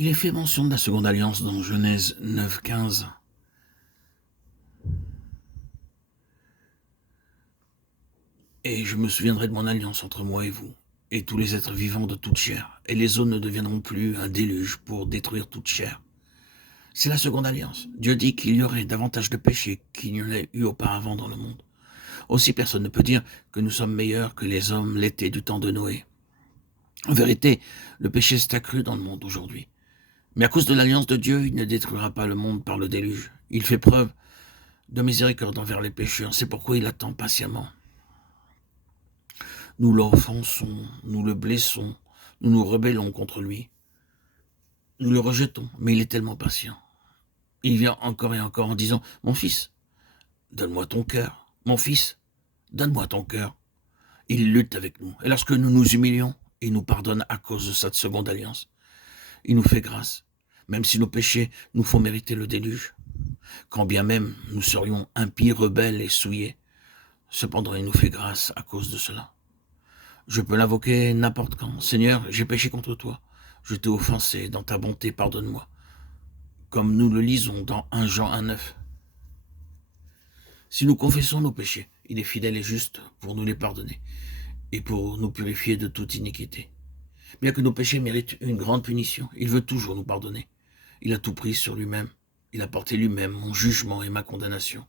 Il est fait mention de la seconde alliance dans Genèse 9,15. Et je me souviendrai de mon alliance entre moi et vous, et tous les êtres vivants de toute chair, et les eaux ne deviendront plus un déluge pour détruire toute chair. C'est la seconde alliance. Dieu dit qu'il y aurait davantage de péchés qu'il n'y en a eu auparavant dans le monde. Aussi, personne ne peut dire que nous sommes meilleurs que les hommes l'étaient du temps de Noé. En vérité, le péché s'est accru dans le monde aujourd'hui. Mais à cause de l'alliance de Dieu, il ne détruira pas le monde par le déluge. Il fait preuve de miséricorde envers les pécheurs. C'est pourquoi il attend patiemment. Nous l'offensons, nous le blessons, nous nous rebellons contre lui. Nous le rejetons, mais il est tellement patient. Il vient encore et encore en disant « Mon fils, donne-moi ton cœur. Mon fils, donne-moi ton cœur. » Il lutte avec nous. Et lorsque nous nous humilions, il nous pardonne à cause de cette seconde alliance. Il nous fait grâce, même si nos péchés nous font mériter le déluge. Quand bien même nous serions impies, rebelles et souillés, cependant il nous fait grâce à cause de cela. Je peux l'invoquer n'importe quand. Seigneur, j'ai péché contre toi. Je t'ai offensé. Dans ta bonté, pardonne-moi. Comme nous le lisons dans 1 Jean 1,9. Si nous confessons nos péchés, il est fidèle et juste pour nous les pardonner et pour nous purifier de toute iniquité. Bien que nos péchés méritent une grande punition, il veut toujours nous pardonner. Il a tout pris sur lui-même. Il a porté lui-même mon jugement et ma condamnation.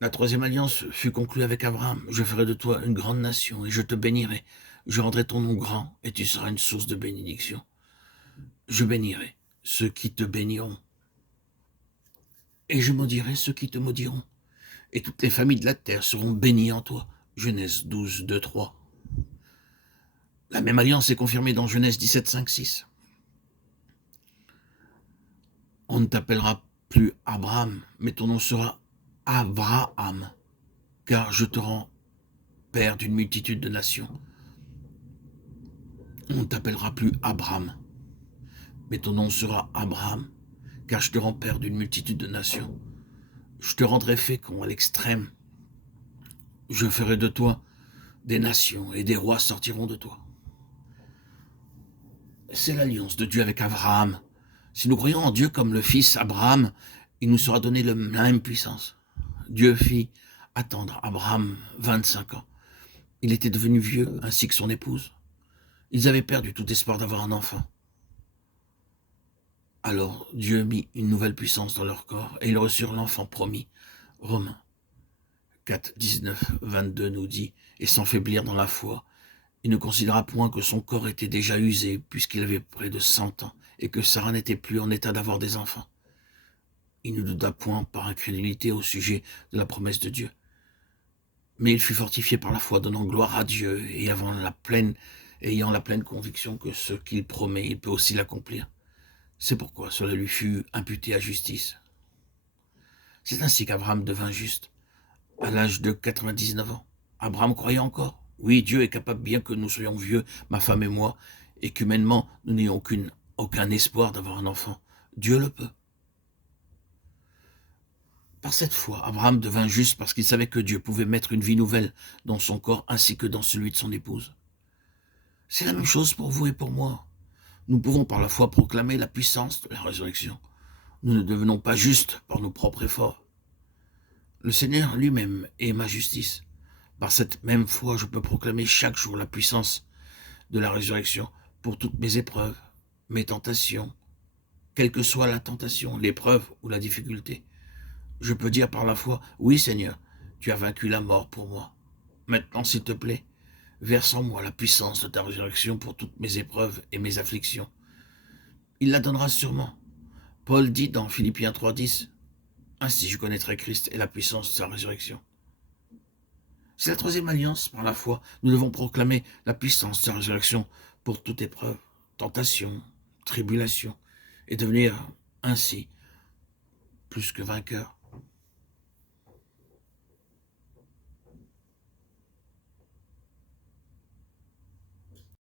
La troisième alliance fut conclue avec Abraham. Je ferai de toi une grande nation et je te bénirai. Je rendrai ton nom grand et tu seras une source de bénédiction. Je bénirai ceux qui te béniront. Et je maudirai ceux qui te maudiront. Et toutes les familles de la terre seront bénies en toi. Genèse 12, 2, 3. La même alliance est confirmée dans Genèse 17, 5, 6. On ne t'appellera plus Abraham, mais ton nom sera Abraham, car je te rends père d'une multitude de nations. On ne t'appellera plus Abraham, mais ton nom sera Abraham, car je te rends père d'une multitude de nations. Je te rendrai fécond à l'extrême. Je ferai de toi des nations, et des rois sortiront de toi. C'est l'alliance de Dieu avec Abraham. Si nous croyons en Dieu comme le fils Abraham, il nous sera donné la même puissance. Dieu fit attendre Abraham 25 ans. Il était devenu vieux, ainsi que son épouse. Ils avaient perdu tout espoir d'avoir un enfant. Alors Dieu mit une nouvelle puissance dans leur corps, et ils reçurent l'enfant promis. Romains 4, 19, 22 nous dit, et sans faiblir dans la foi, il ne considéra point que son corps était déjà usé, puisqu'il avait près de 100 ans, et que Sarah n'était plus en état d'avoir des enfants. Il ne douta point par incrédulité au sujet de la promesse de Dieu. Mais il fut fortifié par la foi, donnant gloire à Dieu, et ayant la pleine conviction que ce qu'il promet, il peut aussi l'accomplir. C'est pourquoi cela lui fut imputé à justice. C'est ainsi qu'Abraham devint juste, à l'âge de 99 ans. Abraham croyait encore. Oui, Dieu est capable, bien que nous soyons vieux, ma femme et moi, et qu'humainement, nous n'ayons aucun espoir d'avoir un enfant. Dieu le peut. Par cette foi, Abraham devint juste parce qu'il savait que Dieu pouvait mettre une vie nouvelle dans son corps ainsi que dans celui de son épouse. C'est la même chose pour vous et pour moi. Nous pouvons par la foi proclamer la puissance de la résurrection. Nous ne devenons pas justes par nos propres efforts. Le Seigneur lui-même est ma justice. Par cette même foi, je peux proclamer chaque jour la puissance de la résurrection pour toutes mes épreuves, mes tentations, quelle que soit la tentation, l'épreuve ou la difficulté. Je peux dire par la foi, oui Seigneur, tu as vaincu la mort pour moi. Maintenant, s'il te plaît, verse en moi la puissance de ta résurrection pour toutes mes épreuves et mes afflictions. Il la donnera sûrement. Paul dit dans Philippiens 3,10, ainsi je connaîtrai Christ et la puissance de sa résurrection. C'est la troisième alliance, par la foi. Nous devons proclamer la puissance de sa résurrection pour toute épreuve, tentation, tribulation, et devenir ainsi plus que vainqueurs.